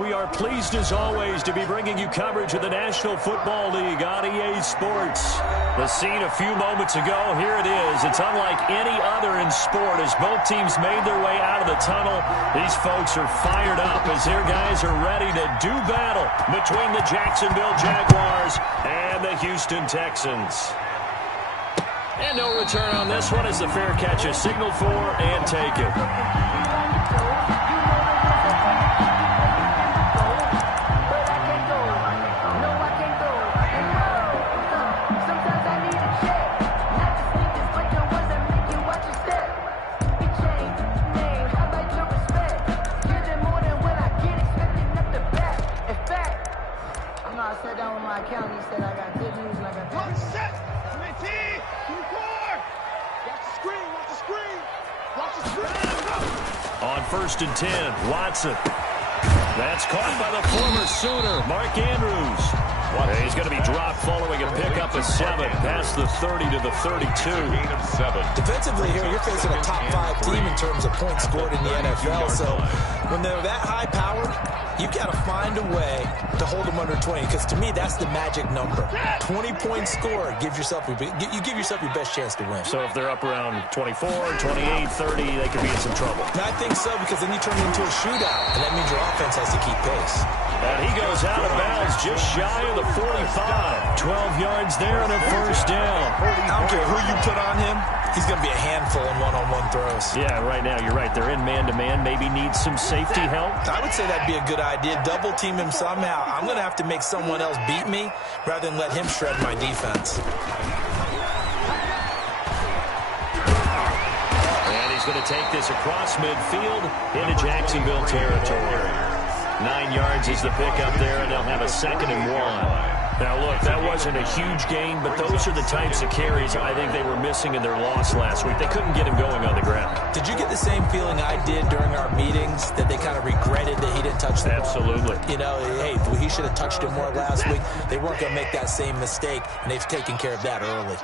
We are pleased as always to be bringing you coverage of the National Football League on EA Sports. The scene a few moments ago, here it is. It's unlike any other in sport as both teams made their way out of the tunnel. These folks are fired up as their guys are ready to do battle between the Jacksonville Jaguars and the Houston Texans. And no return on this one as the fair catch is signaled for and taken. On 1st and 10, Watson. That's caught by the former Sooner, Mark Andrews. He's going to be dropped following a pickup of 7 past the 30 to the 32. Defensively here, you're facing a top 5 team in terms of points scored in the NFL. So when they're that high-powered, you've got to find a way to hold them under 20. Because to me, that's the magic number. 20 points scored gives yourself you give yourself your best chance to win. So if they're up around 24, 28, 30, they could be in some trouble. And I think so, because then you turn it into a shootout, and that means your offense has to keep pace. And he goes out of bounds just shy of the 45. 12 yards there and a first down. I don't care who you put on him. He's going to be a handful in one-on-one throws. Yeah, right now, you're right. They're in man-to-man. Maybe need some safety help. I would say that'd be a good idea. Double team him somehow. I'm going to have to make someone else beat me rather than let him shred my defense. And he's going to take this across midfield into Jacksonville territory. 9 yards is the pickup there, and they'll have a 2nd and 1. Now, look, that wasn't a huge gain, but those are the types of carries I think they were missing in their loss last week. They couldn't get him going on the ground. Did you get the same feeling I did during our meetings, that they kind of regretted that he didn't touch the ball? Absolutely. You know, hey, he should have touched it more last week. They weren't going to make that same mistake, and they've taken care of that early.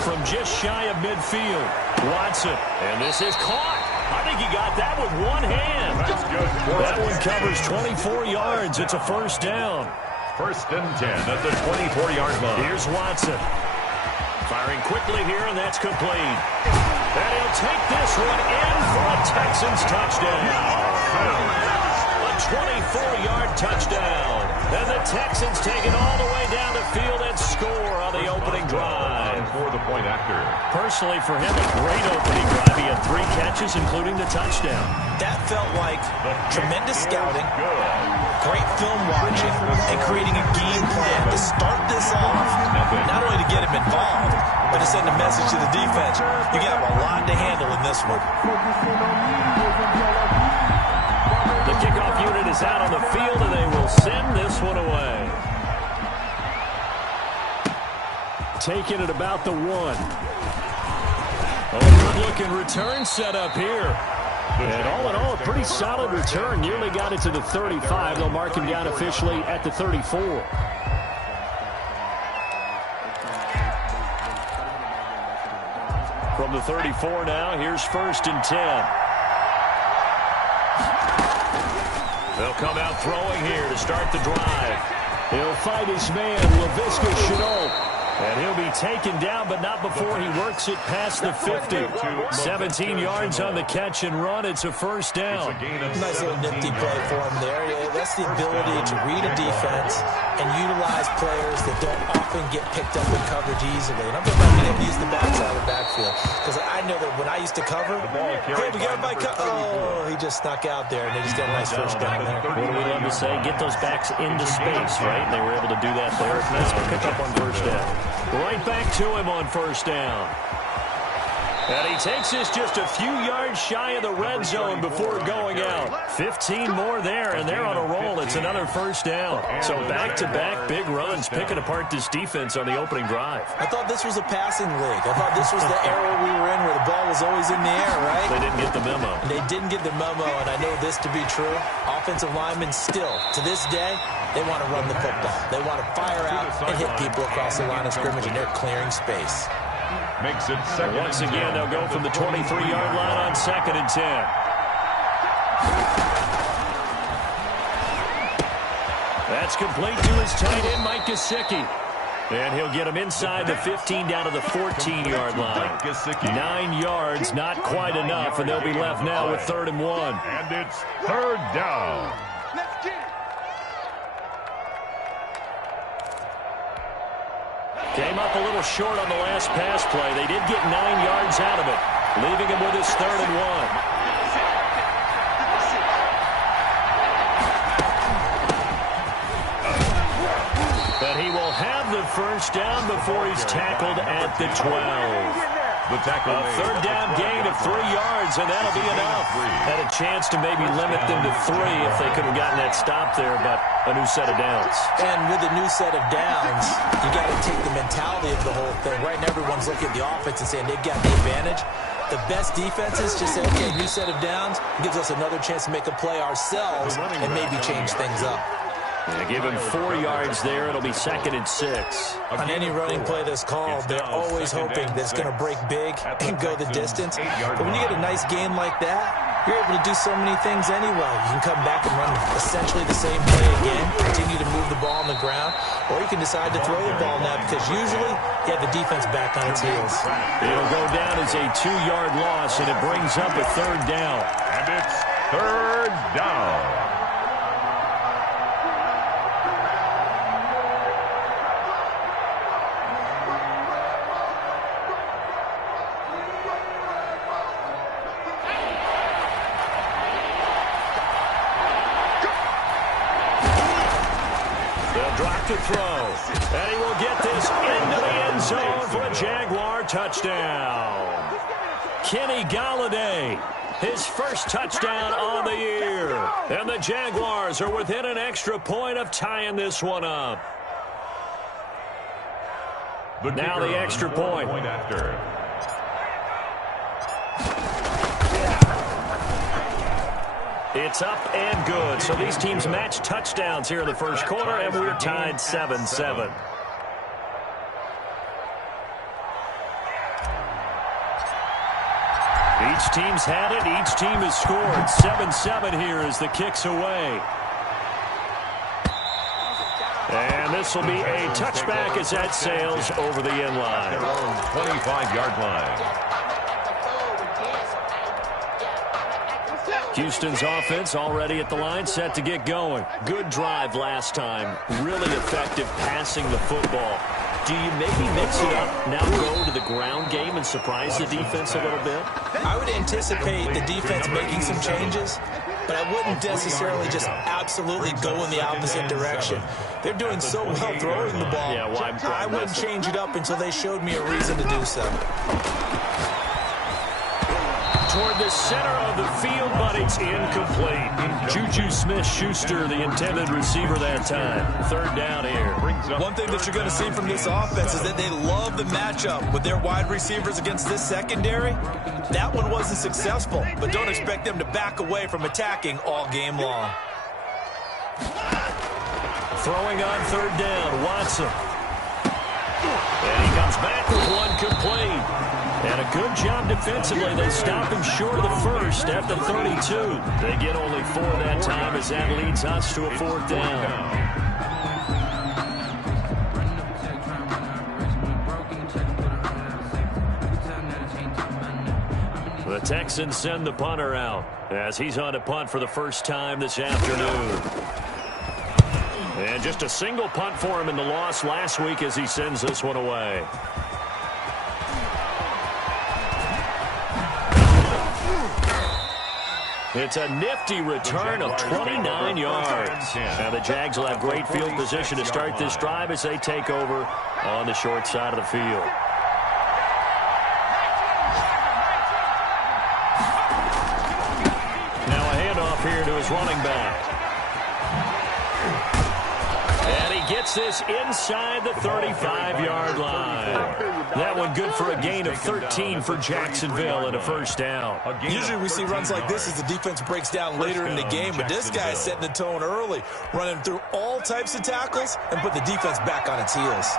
From just shy of midfield, Watson. And this is caught. I think he got that with one hand. That's good. That one covers 24 yards. It's a first down. 1st and 10 at the 24-yard line. Here's Watson. Firing quickly here, and that's complete. And he'll take this one in for a Texans touchdown. A 24-yard touchdown. And the Texans take it all the way down the field and score on the opening drive. For the point after. Personally, for him, a great opening drive. He had 3 catches, including the touchdown. That felt like tremendous scouting, great film watching, and creating a game plan to start this off. Not only to get him involved, but to send a message to the defense. You got a lot to handle in this one. The kickoff unit is out on the field, and they will send this one away. Taking it about the 1. Good-looking return set up here. And all in all, a pretty solid return. Nearly got it to the 35. They'll mark him down officially at the 34. From the 34 now, here's 1st and 10. They'll come out throwing here to start the drive. He'll fight his man, Laviska Shenault. And he'll be taken down, but not before he works it past the 50. 17 yards on the catch and run. It's a first down. Nice little nifty play for him there. Yeah, that's the ability to read a defense and utilize players that don't often get picked up in coverage easily. And I'm talking about being able to use the backside of the backfield. Because I know that when I used to cover, hey, we got everybody covered. Oh, he just snuck out there, and they just got a nice first down there. What do we love to say? Get those backs into space, right? And they were able to do that there. Nice pick up on first down. Right back to him on first down. And he takes this just a few yards shy of the red zone before going out. 15 more there, and they're on a roll. It's another first down. So back-to-back big runs, picking apart this defense on the opening drive. I thought this was a passing league. I thought this was the era we were in where the ball was always in the air, right? They didn't get the memo. They didn't get the memo, and I know this to be true. Offensive linemen still, to this day, they want to run the football. They want to fire out and hit people across the line of scrimmage, and they're clearing space. makes it second. Once again, they'll go from the 23-yard line on 2nd and 10. That's complete to his tight end, Mike Gesicki. And he'll get him inside the 15 down to the 14-yard line. 9 yards, not quite enough, and they'll be left now with 3rd and 1. And it's 3rd down. Came up a little short on the last pass play. They did get 9 yards out of it, leaving him with his 3rd and 1. But he will have the first down before he's tackled at the 12. The tackle a 3rd down gain of 3 yards, and that'll be enough. Had a chance to maybe limit them to 3 if they could have gotten that stop there, but a new set of downs. And with a new set of downs, you got to take the mentality of the whole thing. Right now, everyone's looking at the offense and saying they've got the advantage. The best defenses just say, okay, new set of downs gives us another chance to make a play ourselves and maybe change things up. They give him 4 yards there. It'll be 2nd and 6. On any running play that's called, they're always hoping that it's going to break big and go the distance. But when you get a nice gain like that, you're able to do so many things anyway. You can come back and run essentially the same play again, continue to move the ball on the ground, or you can decide to throw the ball now because usually you have the defense back on its heels. It'll go down as a 2-yard loss, and it brings up a 3rd down. And it's 3rd down. To throw, and he will get this into the end zone for a Jaguar touchdown. Kenny Golladay, his first touchdown on the year, and the Jaguars are within an extra point of tying this one up. Now the extra point. After. It's up and good. So these teams match touchdowns here in the first quarter, and we're tied 7-7. Each team's had it. Each team has scored. 7-7 here as the kick's away. And this will be a touchback as that sails over the end line. 25-yard line. Houston's offense already at the line, set to get going. Good drive last time. Really effective passing the football. Do you maybe mix it up, now go to the ground game and surprise the defense a little bit? I would anticipate the defense making some changes, but I wouldn't necessarily just absolutely go in the opposite direction. They're doing so well throwing the ball. Yeah, well, I wouldn't change it up until they showed me a reason to do so. Toward the center of the field, but it's incomplete. Juju Smith-Schuster, the intended receiver that time. 3rd down here. One thing that you're going to see from this offense is that they love the matchup with their wide receivers against this secondary. That one wasn't successful, but don't expect them to back away from attacking all game long. Throwing on 3rd down, Watson. And he comes back with one complete. And a good job defensively. They stop him short of the first at the 32. They get only 4 that time as that leads us to a 4th down. The Texans send the punter out as he's on a punt for the first time this afternoon. And just a single punt for him in the loss last week as he sends this one away. It's a nifty return of 29 yards. Now the Jags will have great field position to start this drive as they take over on the short side of the field. Now a handoff here to his running back. And he gets this inside the 35-yard line. That one good for a gain of 13 for Jacksonville and a first down. Usually we see runs like this as the defense breaks down later in the game, but this guy is setting the tone early, running through all types of tackles and put the defense back on its heels.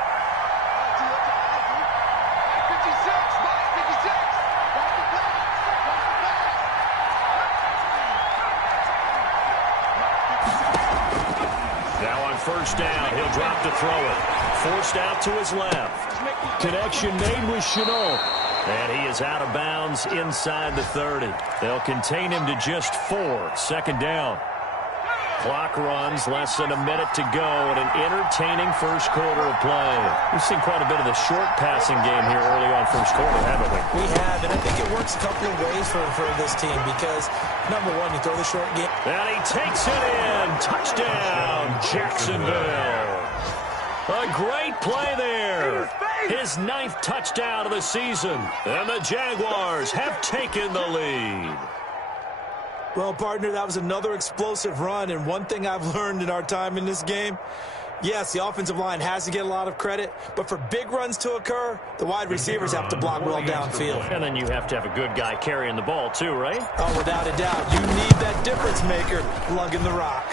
first down. He'll drop to throw it. Forced out to his left. Connection made with Chenault. And he is out of bounds inside the 30. They'll contain him to just 4. Second down. Clock runs, less than a minute to go, and an entertaining first quarter of play. We've seen quite a bit of the short passing game here early on first quarter, haven't we? We have, and I think it works a couple of ways for this team because, number one, you throw the short game. And he takes it in. Touchdown, Jacksonville. A great play there. His 9th touchdown of the season. And the Jaguars have taken the lead. Well, partner, that was another explosive run, and one thing I've learned in our time in this game, yes, the offensive line has to get a lot of credit, but for big runs to occur, the wide receivers have to block well downfield. And then you have to have a good guy carrying the ball too, right? Oh, without a doubt. You need that difference maker lugging the rock.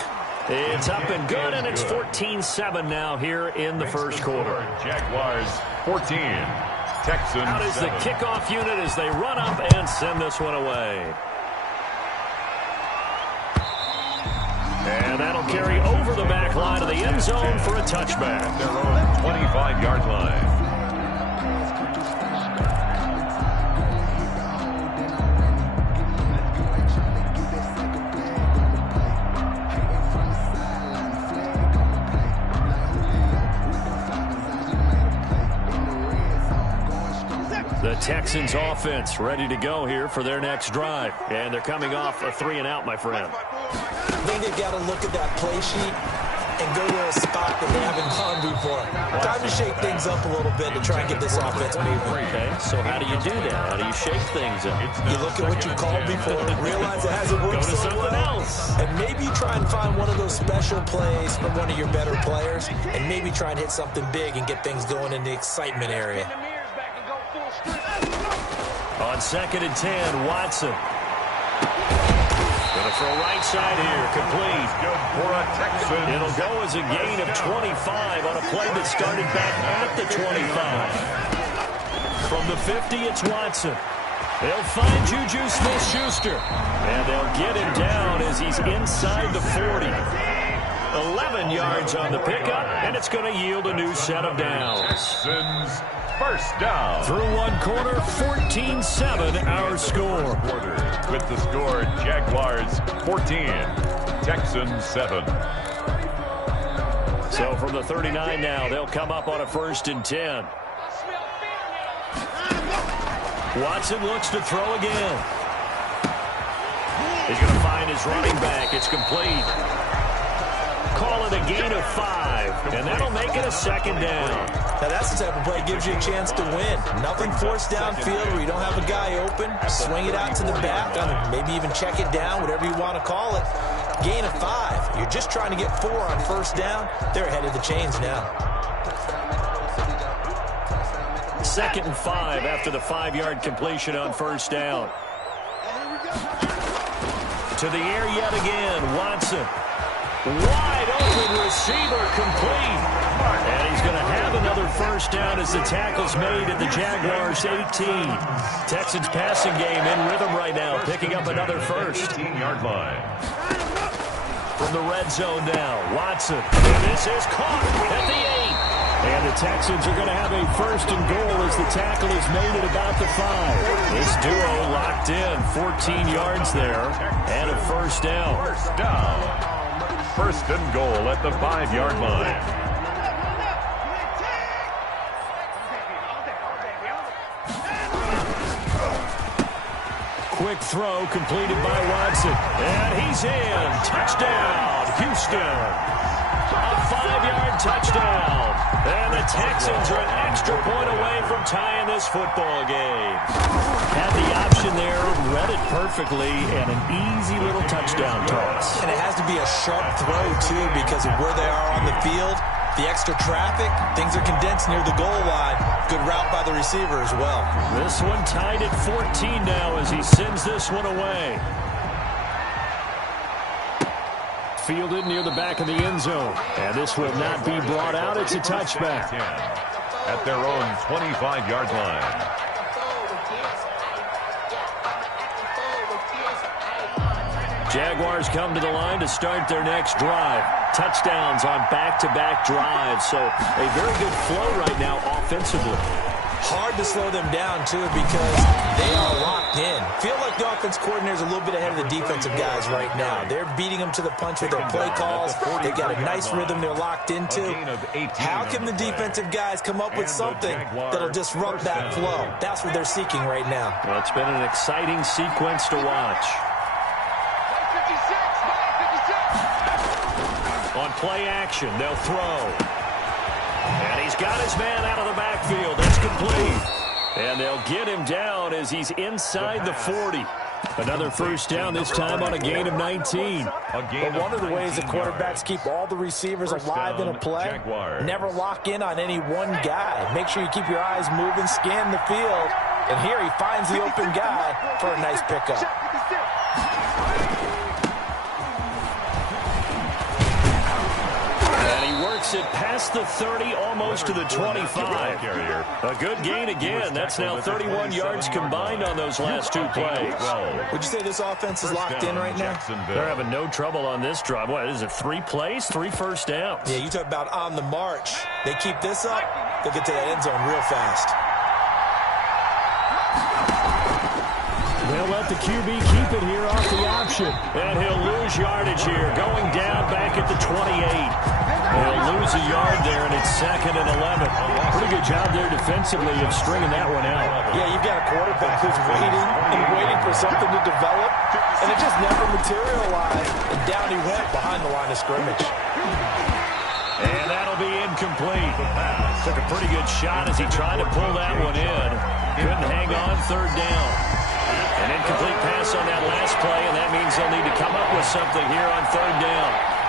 It's up and good, and it's 14-7 now here in the first quarter. Jaguars 14, Texans Out is the 7. kickoff unit as they run up and send this one away. And that'll carry over the back line of the end zone for a touchback. Their own 25-yard line. The Texans offense ready to go here for their next drive. And they're coming off a 3-and-out, my friend. I think they've got to look at that play sheet and go to a spot that they haven't gone before. Time to shake things up a little bit to try and get this offense moving. Okay, so how do you do that? How do you shake things up? You look at what you called before, realize it hasn't worked so well, and maybe you try and find one of those special plays from one of your better players, and maybe try and hit something big and get things going in the excitement area. On 2nd and 10, Watson. Going to throw right side here, complete. Good for a Texan. It'll go as a gain of 25 on a play that started back at the 25. From the 50, it's Watson. They'll find Juju Smith-Schuster. And they'll get him down as he's inside the 40. 11 yards on the pickup, and it's going to yield a new set of downs. Texans first down. Through one quarter, 14-7 our score. With the score, Jaguars 14, Texans 7. So from the 39 now, they'll come up on a 1st and 10. Watson looks to throw again. He's going to find his running back. It's complete. Call it a gain of 5, and that'll make it a 2nd down. Now that's the type of play that gives you a chance to win. Nothing forced downfield where you don't have a guy open. Swing it out to the back, maybe even check it down, whatever you want to call it. Gain of 5. You're just trying to get 4 on 1st down. They're ahead of the chains now. 2nd and 5 after the 5-yard completion on 1st down. To the air yet again, Watson. Wide open receiver, complete. And he's going to have another 1st down as the tackle's made at the Jaguars 18. Texans passing game in rhythm right now, picking up another 1st. 18-yard line. From the red zone now, Watson. And this is caught at the 8. And the Texans are going to have a 1st and goal as the tackle is made at about the 5. This duo locked in, 14 yards there, and a 1st down. 1st down. 1st and goal at the 5-yard line. Quick throw completed by Watson. And he's in. Touchdown, Houston. A 5-yard touchdown. And the Texans are an extra point away from tying this football game. Had the option there, read it perfectly, and an easy little touchdown toss. And it has to be a sharp throw, too, because of where they are on the field. The extra traffic, things are condensed near the goal line. Good route by the receiver as well. This one tied at 14 now as he sends this one away. Fielded near the back of the end zone. And this will not be brought out. It's a touchback. At their own 25-yard line. Jaguars come to the line to start their next drive. Touchdowns on back-to-back drives, so a very good flow right now offensively. Hard to slow them down, too, because they are locked in. Feel like the offense coordinator is a little bit ahead of the defensive guys right now. They're beating them to the punch with their play calls. They've got a nice rhythm they're locked into. How can the defensive guys come up with something that'll disrupt that flow? That's what they're seeking right now. Well, it's been an exciting sequence to watch. On play action, they'll throw. And he's got his man out of the backfield. That's complete. And they'll get him down as he's inside the 40. Another first down, this time on a gain of 19. But one of the ways the quarterbacks keep all the receivers alive in a play, never lock in on any one guy. Make sure you keep your eyes moving, scan the field. And here he finds the open guy for a nice pickup. It past the 30, almost to the 25. A good gain again. That's now 31 yards combined on those last two plays. Would you say this offense is locked in right now? They're having no trouble on this drive. What is it, 3 plays, 3 first downs? Yeah, you talk about on the march. They keep this up, they'll get to that end zone real fast. They'll let the QB keep it here off the option. And he'll lose yardage here, going down back at the 28. They'll lose a yard there, and it's 2nd and 11. Pretty good job there defensively of stringing that one out. Yeah, you've got a quarterback who's waiting for something to develop, and it just never materialized. And down he went behind the line of scrimmage. And that'll be incomplete. Took a pretty good shot as he tried to pull that one in. Couldn't hang on, 3rd down. An incomplete pass on that last play, and that means they'll need to come up with something here on 3rd down.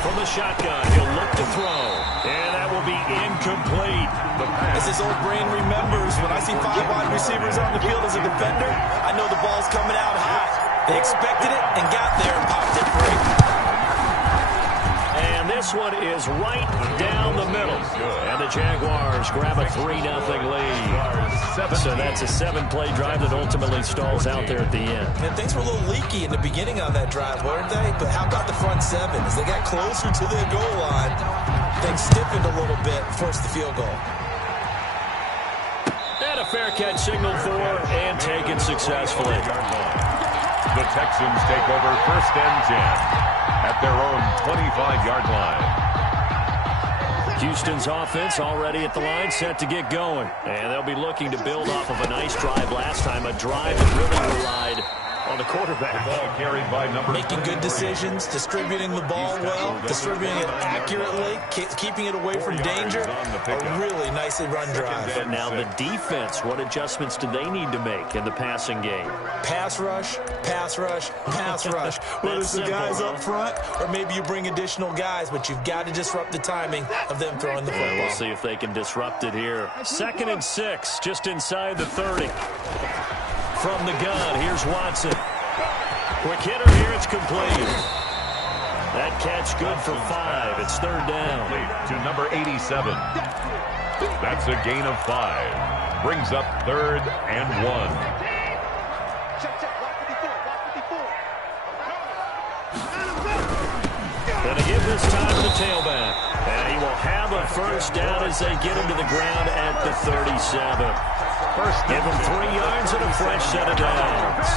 From the shotgun, he'll look to throw, and that will be incomplete. As his old brain remembers, when I see 5 wide receivers on the field as a defender, I know the ball's coming out high. They expected it and got there and popped it free. And this one is right down the middle. And the Jaguars grab a 3-0 lead. So that's a 7-play drive that ultimately stalls out there at the end. And things were a little leaky in the beginning on that drive, weren't they? But how about the front 7? As they got closer to the goal line, things stiffened a little bit, forced the field goal. And a fair catch signaled for and taken successfully. The Texans take over 1st and 10 at their own 25-yard line. Houston's offense already at the line, set to get going. And they'll be looking to build off of a nice drive last time, a drive that really relied on the quarterback. The ball carried by number making good decisions, distributing the ball well, distributing it accurately, keeping it away from danger. A really nicely run drive. And now the defense, what adjustments do they need to make in the passing game? Pass rush, pass rush, pass rush. Whether it's the guys up front or maybe you bring additional guys, but you've got to disrupt the timing of them throwing the football. We'll see if they can disrupt it here. 2nd and 6, just inside the 30. From the gun, here's Watson. Quick hitter here, it's complete. That catch good for 5. It's 3rd down. To number 87. That's a gain of 5. Brings up 3rd and 1. Gonna give this time to the tailback. And he will have a first down as they get him to the ground at the 37. Give him 3 yards and a fresh set of downs.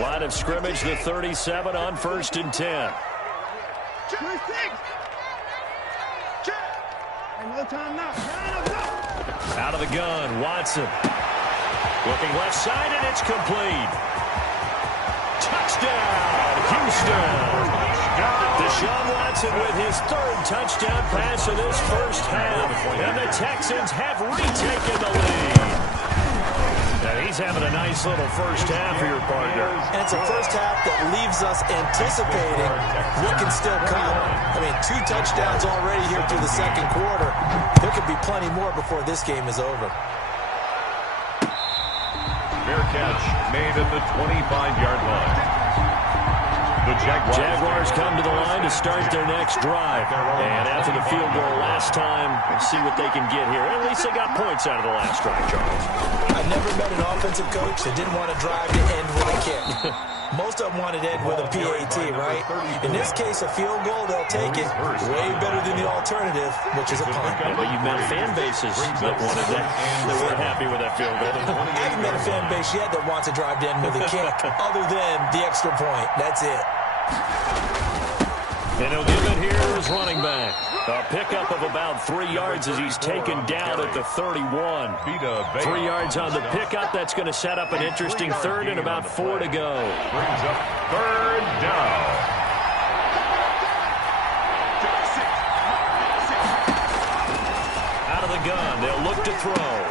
Line of scrimmage, the 37 on 1st and 10. Out of the gun, Watson. Looking left side, and it's complete. Touchdown, Houston. Deshaun Watson with his 3rd touchdown pass of this first half. And the Texans have retaken the lead. And he's having a nice little first half here, partner. And it's a first half that leaves us anticipating what can still come. I mean, 2 touchdowns already here through the 2nd quarter. There could be plenty more before this game is over. Fair catch made at the 25-yard line. The Jaguars come to the line to start their next drive. And after the field goal last time, we'll see what they can get here. At least they got points out of the last drive, Charles. I've never met an offensive coach that didn't want to drive to end with a kick. Most of them wanted to end with a PAT, right? In this case, a field goal, they'll take it. Way better than the alternative, which is a punt. Yeah, but you've met fan bases that wanted that. They weren't happy with that field goal. I haven't met a fan base yet that wants to drive to end with a kick, other than the extra point. That's it. And he'll give it here as running back. A pickup of about 3 yards as he's taken down at the 31. 3 yards on the pickup. That's going to set up an interesting third and about 4 to go. Brings up third down. Out of the gun. They'll look to throw.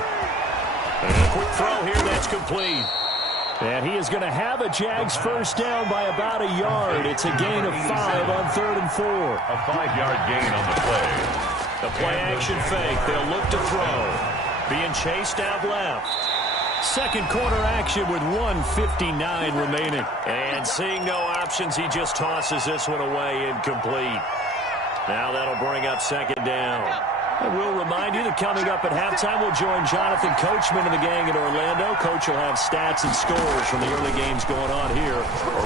And a quick throw here. That's complete. And he is going to have a Jags first down by about a yard. It's a gain of 5 on 3rd and 4. A 5-yard gain on the play. The play-action fake. They'll look to throw. Being chased out left. Second quarter action with 1:59 remaining. And seeing no options, he just tosses this one away incomplete. Now that'll bring up second down. And we'll remind you that coming up at halftime, we'll join Jonathan Coachman and the gang in Orlando. Coach will have stats and scores from the early games going on here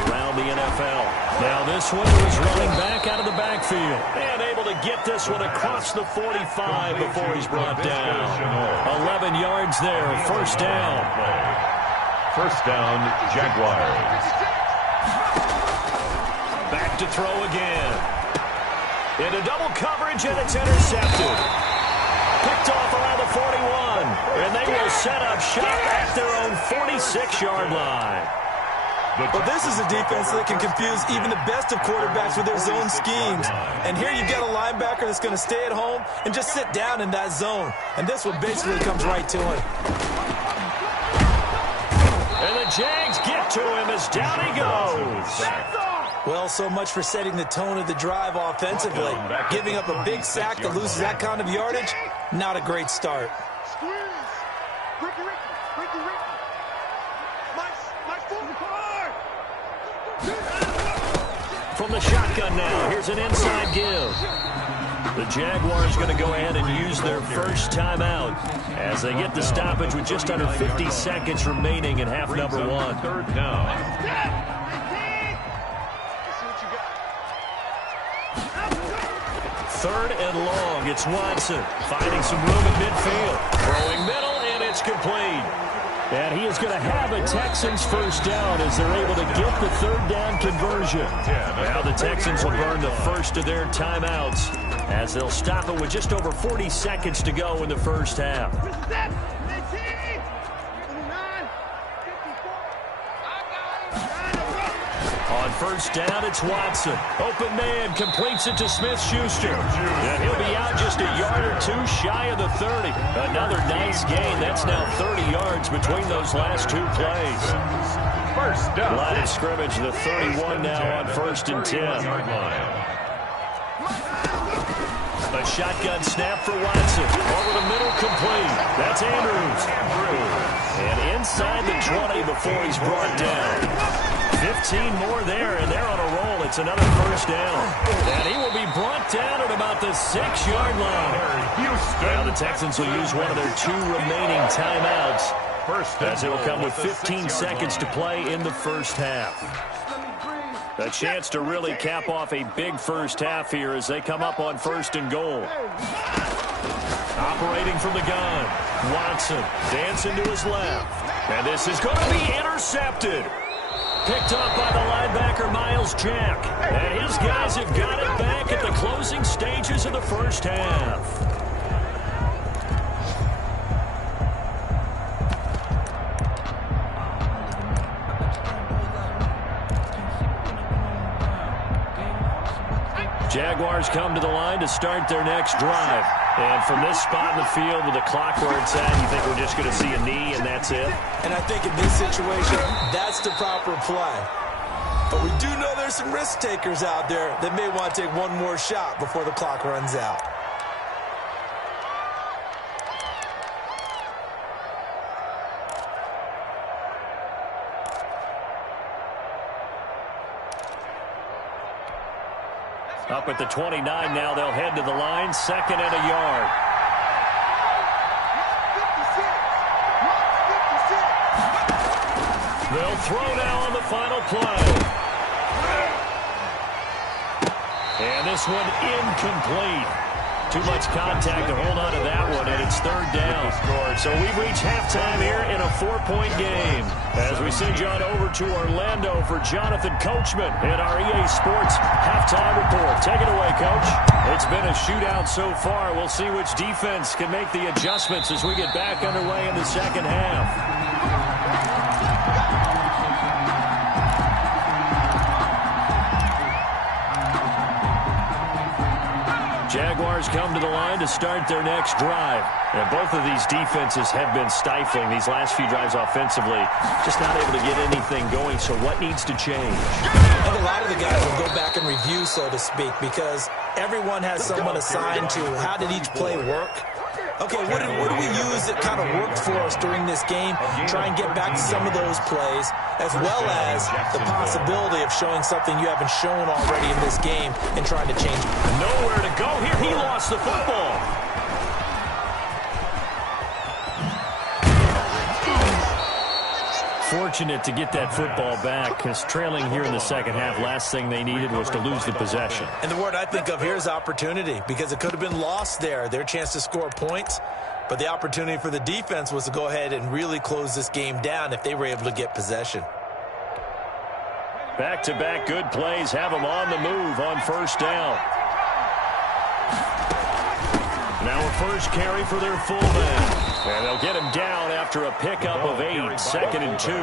around the NFL. Now this one was running back out of the backfield. And able to get this one across the 45 before he's brought down. 11 yards there, first down. First down, Jaguars. Back to throw again. Into double coverage, and it's intercepted. Picked off around the 41. And they will set up shop at their own 46-yard line. Well, this is a defense that can confuse even the best of quarterbacks with their zone schemes. And here you've got a linebacker that's going to stay at home and just sit down in that zone. And this one basically comes right to him. And the Jags get to him as down he goes. Well, so much for setting the tone of the drive offensively. Giving up a big sack that loses that kind of yardage, not a great start. From the shotgun now, here's an inside give. The Jaguars going to go ahead and use their first timeout as they get the stoppage with just under 50 seconds remaining in half number 1. Third down. Third and long. It's Watson finding some room in midfield. Throwing middle, and it's complete. And he is going to have a Texans first down as they're able to get the third down conversion. Now the Texans will burn the first of their timeouts as they'll stop it with just over 40 seconds to go in the first half. On first down, it's Watson. Open man, completes it to Smith-Schuster. And he'll be out just a yard or two shy of the 30. Another nice gain. That's now 30 yards between those last two plays. First down. Line of scrimmage, the 31 now on first and 10. A shotgun snap for Watson. Over the middle, complete. That's Andrews. And inside the 20 before he's brought down. 15 more there, and they're on a roll. It's another first down. And he will be brought down at about the 6-yard line. Now the Texans will use one of their 2 remaining timeouts as it will come with 15 seconds to play in the first half. A chance to really cap off a big first half here as they come up on first and goal. Operating from the gun, Watson dancing to his left. And this is going to be intercepted. Picked up by the linebacker, Miles Jack. And his guys have got it back at the closing stages of the first half. Jaguars come to the line to start their next drive. And from this spot in the field with the clock where it's at, you think we're just going to see a knee and that's it? And I think in this situation, that's the proper play. But we do know there's some risk takers out there that may want to take one more shot before the clock runs out. Up at the 29 now, they'll head to the line, 2nd and a yard. They'll throw now on the final play. And this one incomplete. Too much contact to hold on to that one, and it's 3rd down. So we've reached halftime here in a 4-point game. As we send you on over to Orlando for Jonathan Coachman in our EA Sports halftime report. Take it away, Coach. It's been a shootout so far. We'll see which defense can make the adjustments as we get back underway in the second half. Jaguars come to the line to start their next drive. And both of these defenses have been stifling these last few drives offensively. Just not able to get anything going, so what needs to change? I think a lot of the guys will go back and review, so to speak, because everyone has someone assigned to how did each play work. Okay, what do we use that kind of worked for us during this game? Try and get back to some of those plays, as well as the possibility of showing something you haven't shown already in this game and trying to change it. Nowhere to go here. He lost the football. Fortunate to get that football back, because trailing here in the second half, last thing they needed was to lose the possession. And the word I think of here is opportunity, because it could have been lost there, their chance to score points. But the opportunity for the defense was to go ahead and really close this game down if they were able to get possession. Back-to-back good plays have them on the move on 1st down. Now a first carry for their fullback. And they'll get him down after a pickup of 8, 2nd and 2.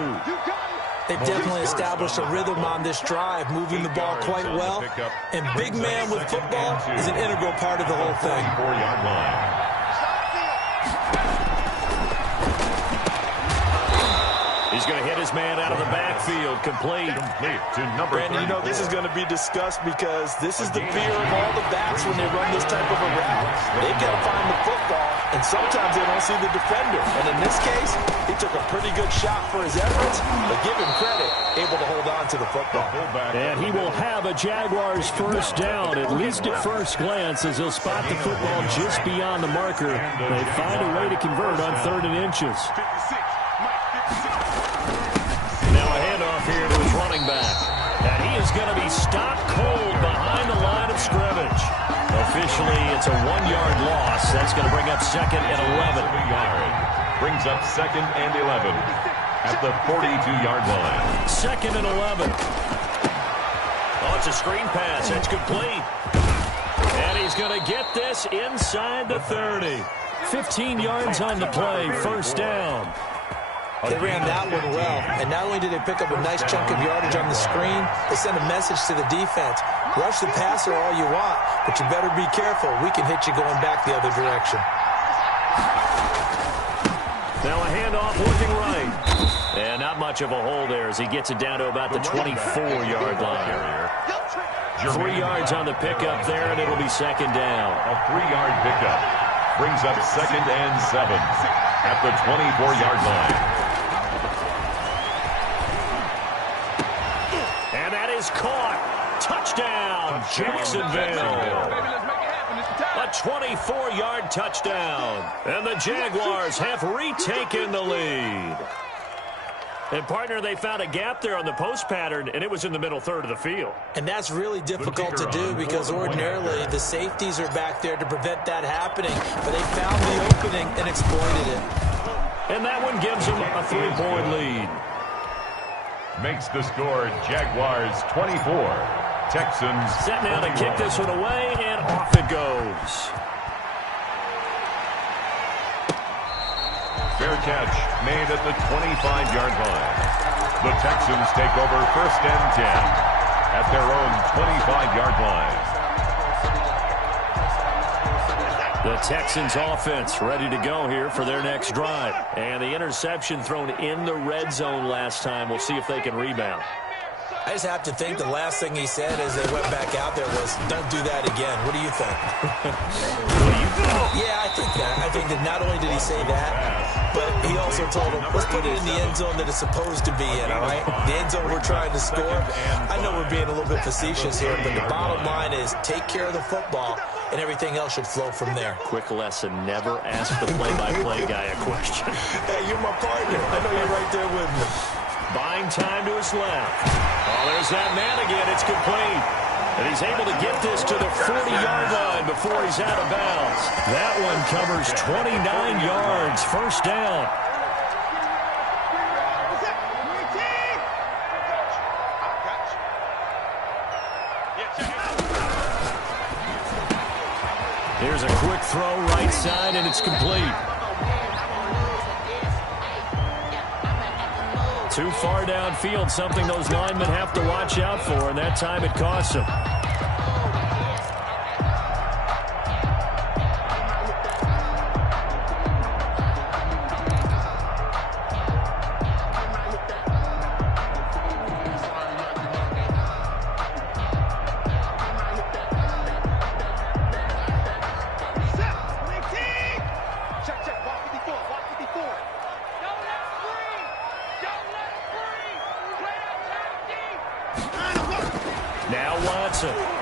They've definitely established a rhythm on this drive, moving the ball quite well. And big man with football is an integral part of the whole thing. 4-yard line. He's going to hit his man out of the backfield, complete. To number Brandon, you know this is going to be discussed because this is the fear of all the backs when they run this type of a route. They've got to find the football, and sometimes they don't see the defender. And in this case, he took a pretty good shot for his efforts, but give him credit, able to hold on to the football. And he will have a Jaguars first down, at least at first glance, as he'll spot the football just beyond the marker. They find a way to convert on 3rd and inches. Now a handoff here to his running back. And he is going to be stopped cold behind the line of scrimmage. Officially, it's a 1-yard loss. That's going to bring up 2nd and 11. Brings up 2nd and 11 at the 42-yard line. 2nd and 11. Oh, it's a screen pass. It's complete. And he's going to get this inside the 30. 15 yards on the play. First down. They ran that one well, and not only did they pick up a nice chunk of yardage on the screen, they sent a message to the defense. Rush the passer all you want, but you better be careful. We can hit you going back the other direction. Now a handoff looking right. And not much of a hole there as he gets it down to about the 24-yard line. 3 yards on the pickup there, and it'll be 2nd down. A 3-yard pickup brings up 2nd and 7 at the 24-yard line. And that is caught. Touchdown, Jacksonville. A 24-yard touchdown. And the Jaguars have retaken the lead. And, partner, they found a gap there on the post pattern, and it was in the middle third of the field. And that's really difficult to do because ordinarily the safeties are back there to prevent that happening. But they found the opening and exploited it. And that one gives them a 3-point lead. Makes the score Jaguars 24. Texans. Set now to kick this one away, and off it goes. Fair catch made at the 25-yard line. The Texans take over 1st and 10 at their own 25-yard line. The Texans offense ready to go here for their next drive. And the interception thrown in the red zone last time. We'll see if they can rebound. I just have to think the last thing he said as they went back out there was, don't do that again. What do you think? Yeah, I think that. I think that not only did he say that, but he also told him, let's put it in the end zone that it's supposed to be in, all right? The end zone we're trying to score. I know we're being a little bit facetious here, but the bottom line is take care of the football, and everything else should flow from there. Quick lesson, never ask the play-by-play guy a question. Hey, you're my partner. I know you're right there with me. Buying time to his left. Oh, there's that man again. It's complete. And he's able to get this to the 40-yard line before he's out of bounds. That one covers 29 yards. First down. Here's a quick throw right side, and it's complete. Too far downfield, something those linemen have to watch out for, and that time it costs them.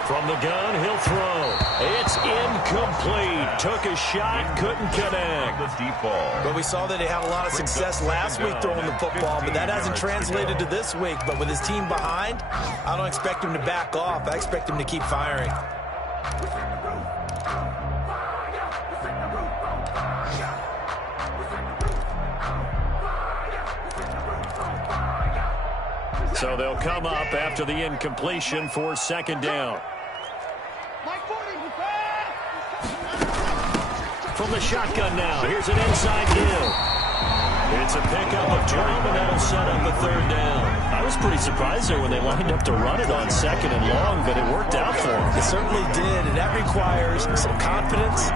From the gun, he'll throw. It's incomplete. Took a shot, couldn't connect. The deep ball. But we saw that he had a lot of success last week throwing the football, but that hasn't translated to this week. But with his team behind, I don't expect him to back off. I expect him to keep firing. So they'll come up after the incompletion for second down. From the shotgun now, here's an inside give. It's a pickup of Drum, and that'll set up a third down. I was pretty surprised there when they lined up to run it on second and long, but it worked out for them. It certainly did, and that requires some confidence,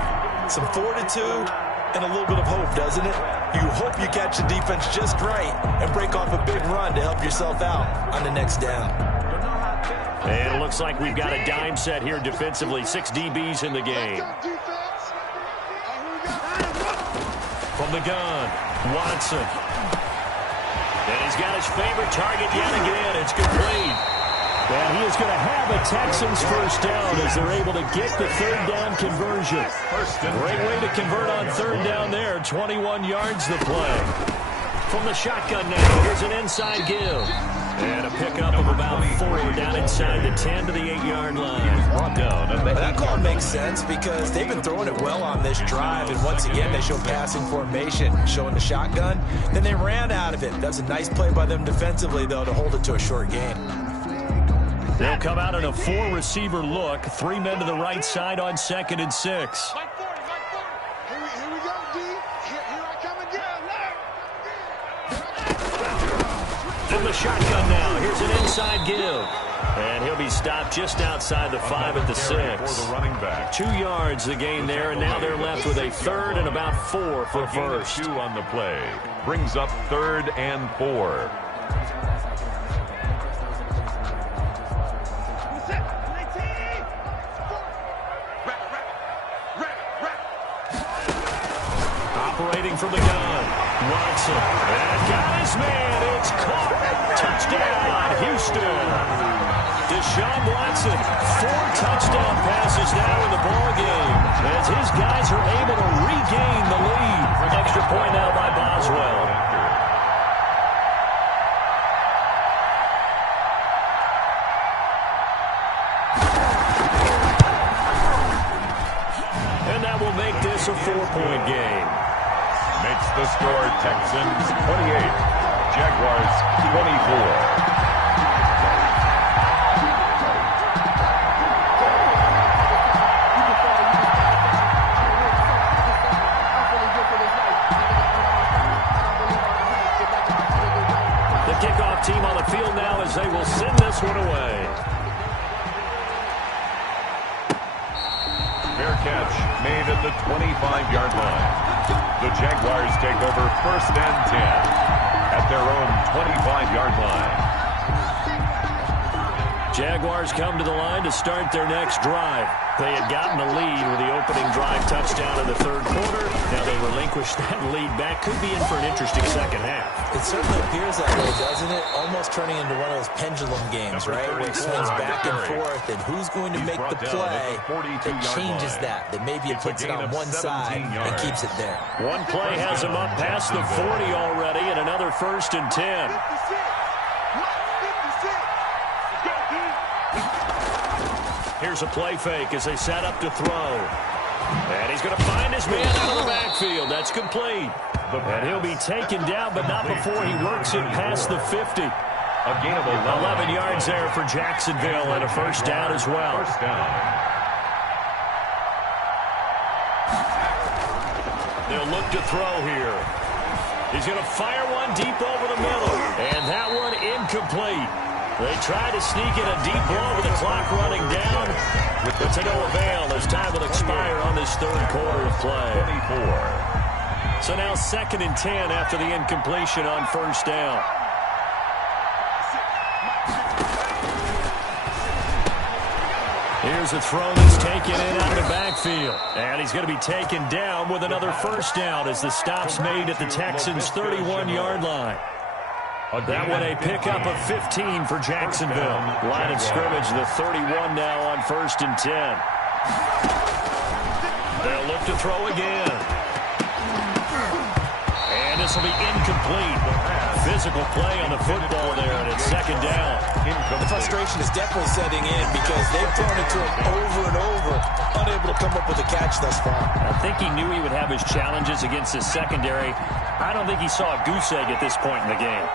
some fortitude, and a little bit of hope, doesn't it? You hope you catch the defense just right and break off a big run to help yourself out on the next down. And it looks like we've got a dime set here defensively. 6 DBs in the game. From the gun, Watson. And he's got his favorite target yet again. It's complete. And he is going to have a Texans first down as they're able to get the third down conversion. Great way to convert on third down there. 21 yards the play. From the shotgun now, here's an inside give. And a pickup of about 4 down inside the 10 to the 8-yard line. Brought down. And that call makes sense because they've been throwing it well on this drive. And once again, they show passing formation, showing the shotgun. Then they ran out of it. That's a nice play by them defensively, though, to hold it to a short gain. They'll come out in a 4-receiver look. 3 men to the right side on 2nd and 6. Here we go, D. Here I come again. From the shotgun now, here's an inside give. And he'll be stopped just outside the 5 at the 6. For the running back. 2 yards the gain there, and now they're left with a third and about 4 for first. 2 on the play. Brings up 3rd and 4. Operating from the gun, Watson. And got his man. It's caught. Touchdown, Houston. Deshaun Watson, 4 touchdown passes now in the ball game as his guys are able to regain the lead. Extra point now by Boswell. And that will make this a 4-point game. Makes the score Texans 28, Jaguars 24. Kickoff team on the field now as they will send this one away. Fair catch made at the 25-yard line. The Jaguars take over 1st and 10 at their own 25-yard line. Jaguars come to the line to start their next drive. They had gotten the lead with the opening drive touchdown in the third quarter. Now they relinquish that lead back. Could be in for an interesting second half. It certainly appears that way, doesn't it? Almost turning into one of those pendulum games, right? Where it swings back and forth, and who's going to make the play that changes that maybe it puts it on one side and keeps it there. One play has him up past the 40 already, and another 1st and 10. Here's a play fake as they set up to throw. And he's going to find his man out of the backfield. That's complete. And he'll be taken down, but not before he works it past the 50. A gain of 11 yards there for Jacksonville and a 1st down as well. First down. They'll look to throw here. He's going to fire one deep over the middle. And that one incomplete. They try to sneak in a deep blow with the clock running down. But to no avail as time will expire on this third quarter of play. 24. So now 2nd and 10 after the incompletion on 1st down. Here's a throw that's taken in out of the backfield. And he's going to be taken down with another 1st down as the stop's made at the Texans' 31-yard line. That one a pickup of 15 for Jacksonville. Line of scrimmage, the 31 now on 1st and 10. They'll look to throw again. And this will be incomplete. Physical play on the football there, and it's 2nd down. The frustration is definitely setting in because they've thrown it to him over and over, unable to come up with a catch thus far. I think he knew he would have his challenges against his secondary. I don't think he saw a goose egg at this point in the game.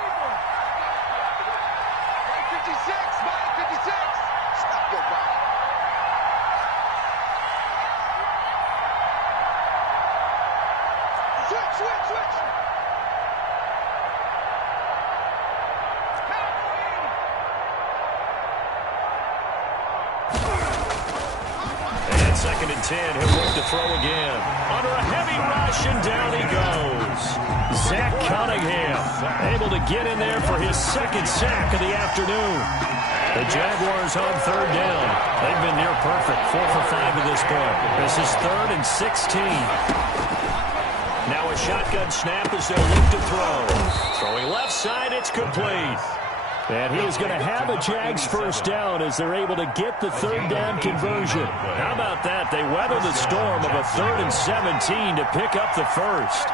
And 2nd and 10, he'll look to throw again. Under a heavy rush, and down he goes. Zach Cunningham able to get in there for his 2nd sack of the afternoon. The Jaguars on 3rd down. They've been near perfect, 4 for 5 at this point. This is 3rd and 16. Now a shotgun snap as they'll look to throw. Throwing left side, it's complete. And he is going to have a Jags 1st down as they're able to get the 3rd down conversion. How about that? They weather the storm of a 3rd and 17 to pick up the 1st.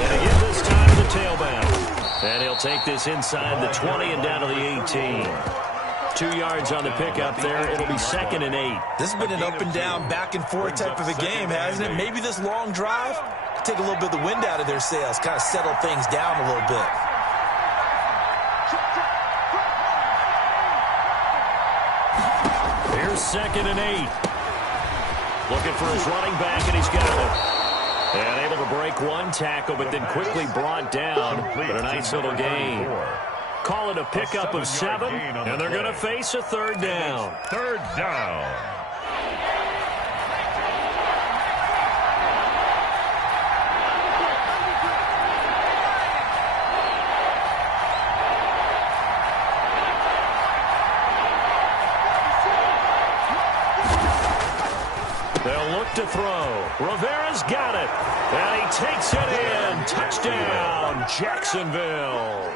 And again this time to the tailback. And he'll take this inside the 20 and down to the 18. 2 yards on the pickup there. It'll be 2nd and 8. This has been an up and down, back and forth type of a game, hasn't it? Maybe this long drive could take a little bit of the wind out of their sails, kind of settle things down a little bit. Here's 2nd and 8. Looking for his running back, and he's got it. And able to break one tackle, but then quickly brought down. But a nice little gain. Call it a pickup of 7, and they're going to face a 3rd down. 3rd down. They'll look to throw. Rivera's got it. And he takes it in. Touchdown, Jacksonville.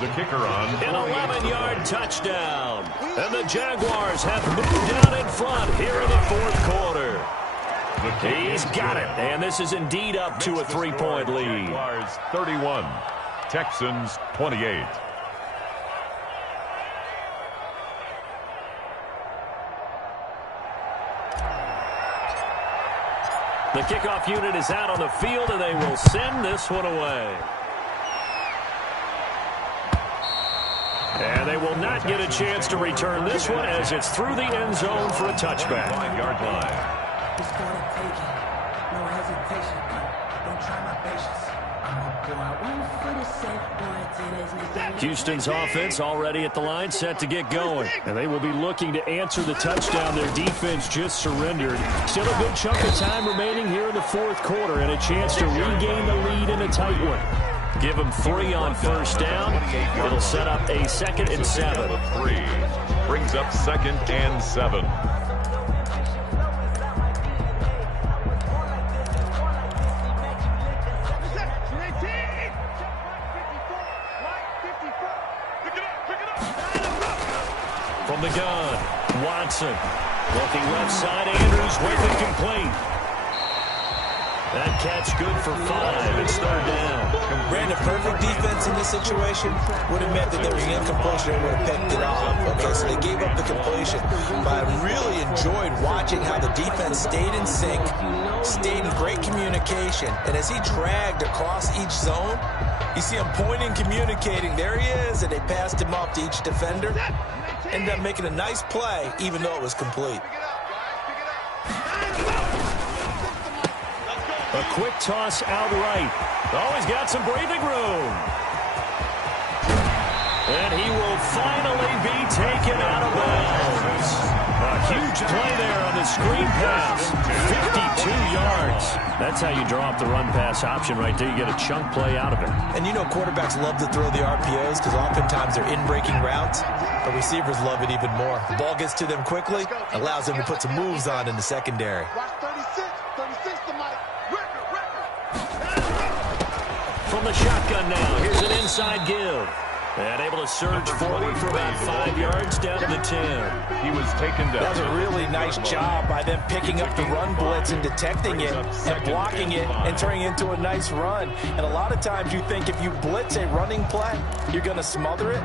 The kicker on. An 11-yard touchdown. And the Jaguars have moved down in front here in the 4th quarter. He's got it. And this is indeed up to a 3-point lead. Jaguars 31. Texans 28. The kickoff unit is out on the field, and they will send this one away. And they will not get a chance to return this one as it's through the end zone for a touchback. 5-yard line. No hesitation. Don't try my patience. I'm Houston's offense already at the line, set to get going. And they will be looking to answer the touchdown their defense just surrendered. Still a good chunk of time remaining here in the fourth quarter and a chance to regain the lead in a tight one. Give them 3 on first down. It'll set up a 2nd and 7. 3 brings up 2nd and 7. From the gun, Watson. Looking left side, Andrews with it complete. That catch good for 5. It's 3rd down. Brandon, perfect defense in this situation would have meant that there was an incompletion and would have picked it off. Okay, so they gave up the completion. But I really enjoyed watching how the defense stayed in sync, stayed in great communication. And as he dragged across each zone, you see him pointing, communicating. There he is, and they passed him off to each defender. Ended up making a nice play, even though it was complete. A quick toss out right. Oh, he's got some breathing room. And he will finally be taken out of bounds. A huge play there on the screen pass. 52 yards. That's how you draw up the run-pass option right there. You get a chunk play out of it. And you know quarterbacks love to throw the RPOs because oftentimes they're in-breaking routes. But receivers love it even more. The ball gets to them quickly, allows them to put some moves on in the secondary. From the shotgun now, here's an inside give. And able to surge forward for about 5 yards down to the 10. He was taken down. That was a really nice job by them picking up the run blitz and detecting it and blocking it and turning it into a nice run. And a lot of times you think if you blitz a running play, you're going to smother it.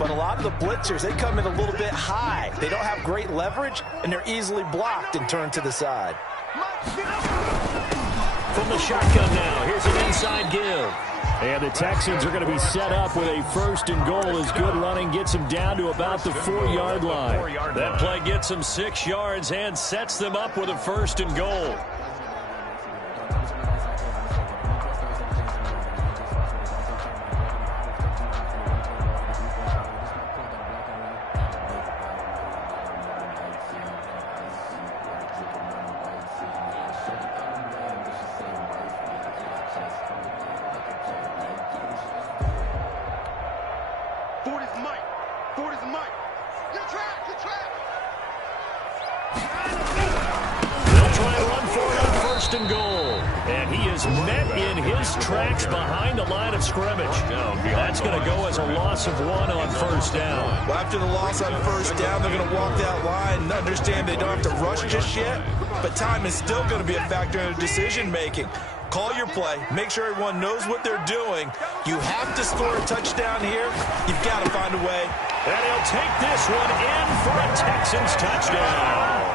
But a lot of the blitzers, they come in a little bit high. They don't have great leverage, and they're easily blocked and turned to the side. From the shotgun now, here's an inside give. And the Texans are going to be set up with a 1st and goal as good running gets them down to about the 4-yard line. That play gets them 6 yards and sets them up with a 1st and goal. That's going to go as a loss of 1 on first down. Well, after the loss on first down, they're going to walk that line and understand they don't have to rush just yet, but time is still going to be a factor in decision-making. Call your play. Make sure everyone knows what they're doing. You have to score a touchdown here. You've got to find a way. And he'll take this one in for a Texans touchdown.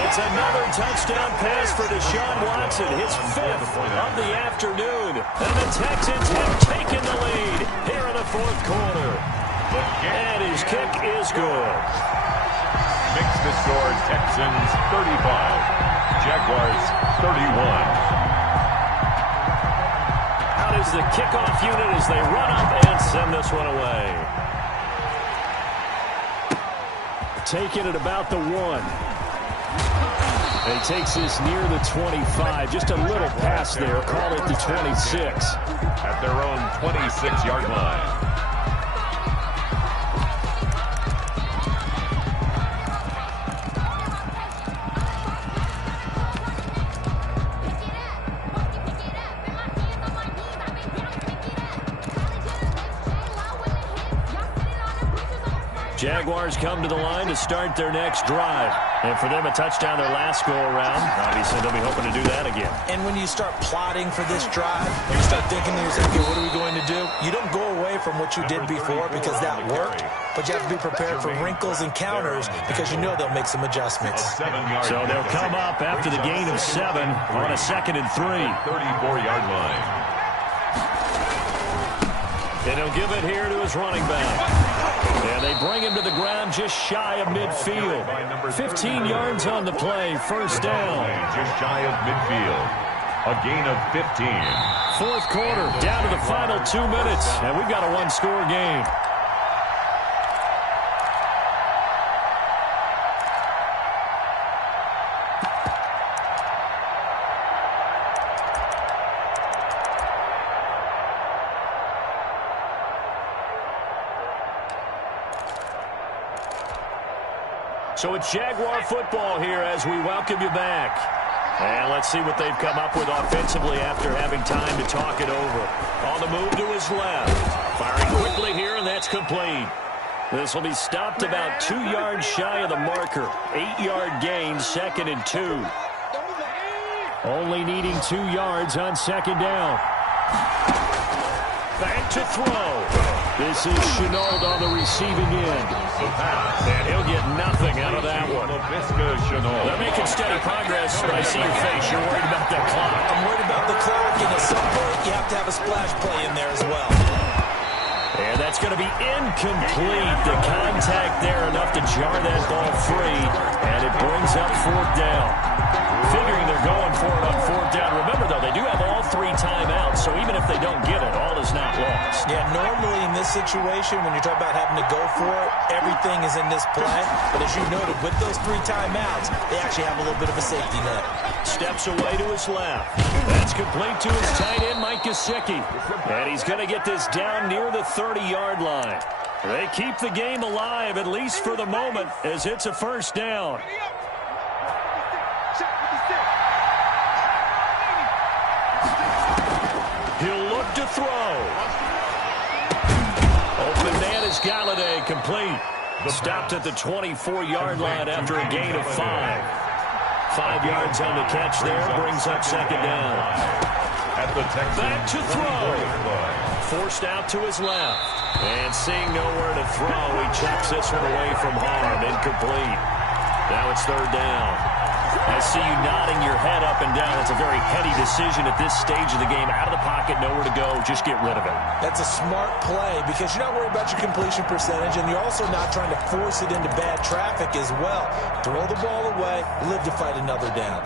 It's another touchdown pass for Deshaun Watson, his 5th of the afternoon. And the Texans have taken the lead here in the fourth quarter. And his kick is good. Makes the score Texans 35, Jaguars 31. Out is the kickoff unit as they run up and send this one away. Taken at about the 1. And he takes this near the 25. Just a little pass there. Call it the 26. At their own 26-yard line. Jaguars come to the line to start their next drive. And for them, a touchdown their last go-around. Obviously, they'll be hoping to do that again. And when you start plotting for this drive, you start thinking to yourself, okay, what are we going to do? You don't go away from what you did before because that worked, but you have to be prepared for wrinkles and counters because you know they'll make some adjustments. So they'll come up after the gain of 7 on a 2nd and 3. 34-yard line. And he'll give it here to his running back. And they bring him to the ground just shy of midfield. 15 yards on the play, first down. Just shy of midfield. A gain of 15. Fourth quarter, down to the final 2 minutes, and we've got a one-score game. So it's Jaguar football here as we welcome you back. And let's see what they've come up with offensively after having time to talk it over. On the move to his left. Firing quickly here, and that's complete. This will be stopped about 2 yards shy of the marker. 8-yard gain, 2nd and 2. Only needing 2 yards on 2nd down. Back to throw. This is Chenault on the receiving end. And he'll get nothing out of that one. They're making steady progress, but I see your face. You're worried about that clock. I'm worried about the clock, and at some point, you have to have a splash play in there as well. And that's going to be incomplete. The contact there enough to jar that ball free, and it brings up 4th down. Figuring they're going for it on 4th down. Remember, though, they do have all 3 timeouts, so even if they don't get it, all is not lost. Yeah, normally in this situation, when you're talking about having to go for it, everything is in this play. But as you noted, with those 3 timeouts, they actually have a little bit of a safety net. Steps away to his left. That's complete to his tight end, Mike Gesicki. And he's going to get this down near the 30-yard line. They keep the game alive, at least for the moment, as it's a 1st down. He'll look to throw. Open man is Galladay, complete. Stopped at the 24-yard line after a gain of 5. 5 yards on the catch there, brings up 2nd down. Back to throw. Forced out to his left. And seeing nowhere to throw, he chucks this one away from harm. Incomplete. Now it's 3rd down. I see you nodding your head up and down. It's a very heady decision at this stage of the game. Out of the pocket, nowhere to go. Just get rid of it. That's a smart play because you're not worried about your completion percentage, and you're also not trying to force it into bad traffic as well. Throw the ball away, live to fight another down.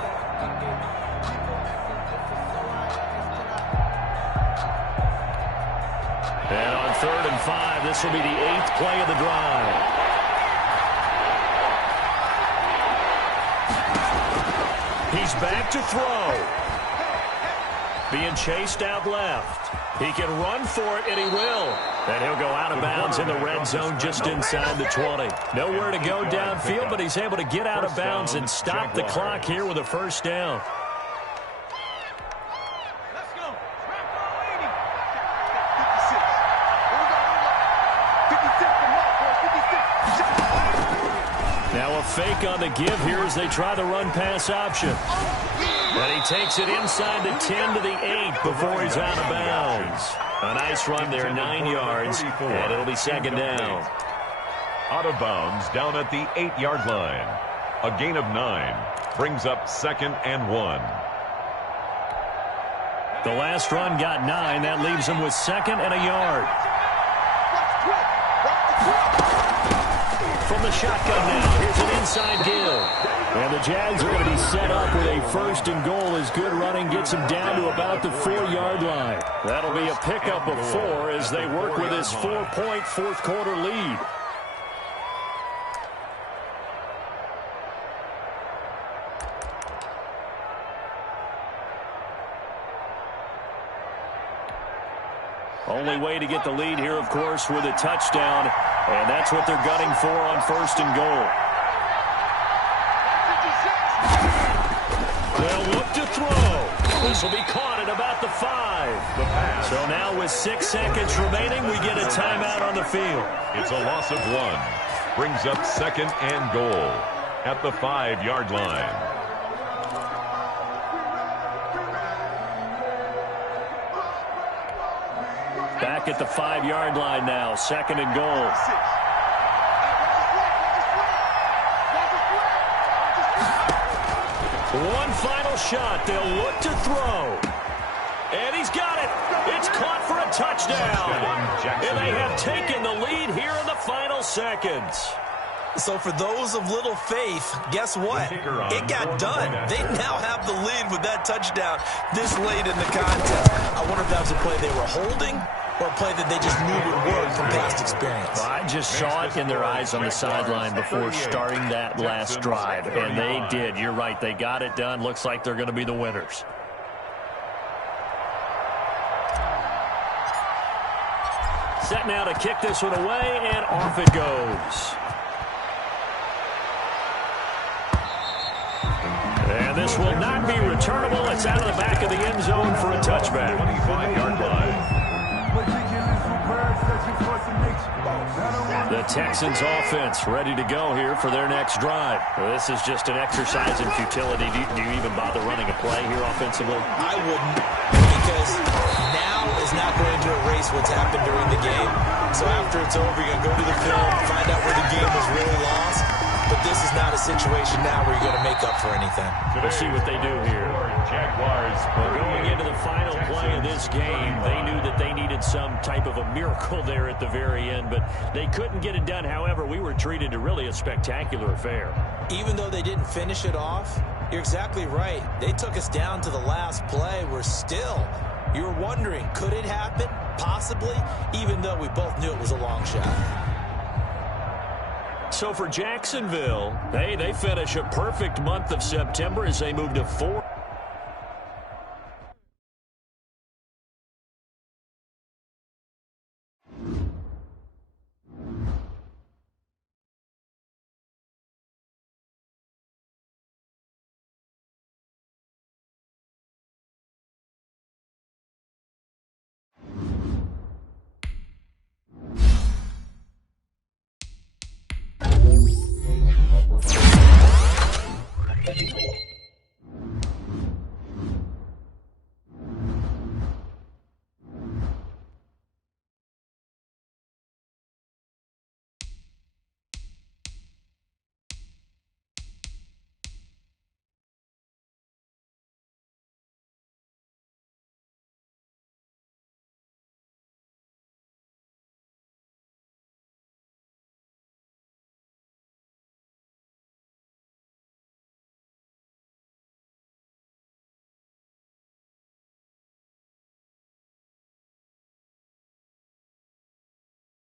And on 3rd and 5, this will be the 8th play of the drive. He's back to throw. Being chased out left. He can run for it, and he will. And he'll go out of bounds in the red zone just inside the 20. Nowhere to go downfield, but he's able to get out of bounds and stop the clock here with a 1st down. Now a fake on the give here as they try the run-pass option. And he takes it inside the 10 to the 8 before he's out of bounds. A nice run there, 9 yards, and it'll be 2nd down. Out of bounds down at the 8-yard line. A gain of 9 brings up 2nd and 1. The last run got 9. That leaves him with 2nd and a yard. From the shotgun now, here's an inside give. And the Jags are going to be set up with a 1st and goal as good running gets them down to about the 4-yard line. That'll be a pickup of 4 as they work with this 4-point 4th quarter lead. Only way to get the lead here, of course, with a touchdown. And that's what they're gunning for on 1st and goal. They'll look to throw. This will be caught at about the 5. So now with 6 seconds remaining, we get a timeout on the field. It's a loss of 1. Brings up 2nd and goal at the 5-yard line. Back at the 5-yard line now, 2nd and goal. One final shot. They'll look to throw. And he's got it. It's caught for a touchdown. And they have taken the lead here in the final seconds. So for those of little faith, guess what? It got done. They now have the lead with that touchdown this late in the contest. I wonder if that was a play they were holding or a play that they just knew would work from past experience. Well, I just saw it in their eyes on the sideline before starting that last drive, and they did. You're right. They got it done. Looks like they're going to be the winners. Set now to kick this one away, and off it goes. And this will not be returnable. It's out of the back of the end zone for a touchback. 25-yard line. The Texans offense ready to go here for their next drive. Well, this is just an exercise in futility. Do you even bother running a play here offensively? I wouldn't, because now is not going to erase what's happened during the game. So after it's over, you're going to go to the film, find out where the game was really lost. But this is not a situation now where you're going to make up for anything. We'll see what they do here. Jaguars. Well, going into the final play of this game, they knew that they needed some type of a miracle there at the very end, but they couldn't get it done. However, we were treated to really a spectacular affair. Even though they didn't finish it off, you're exactly right. They took us down to the last play. You were wondering, could it happen? Possibly, even though we both knew it was a long shot. So for Jacksonville, they finish a perfect month of September as they move to 4.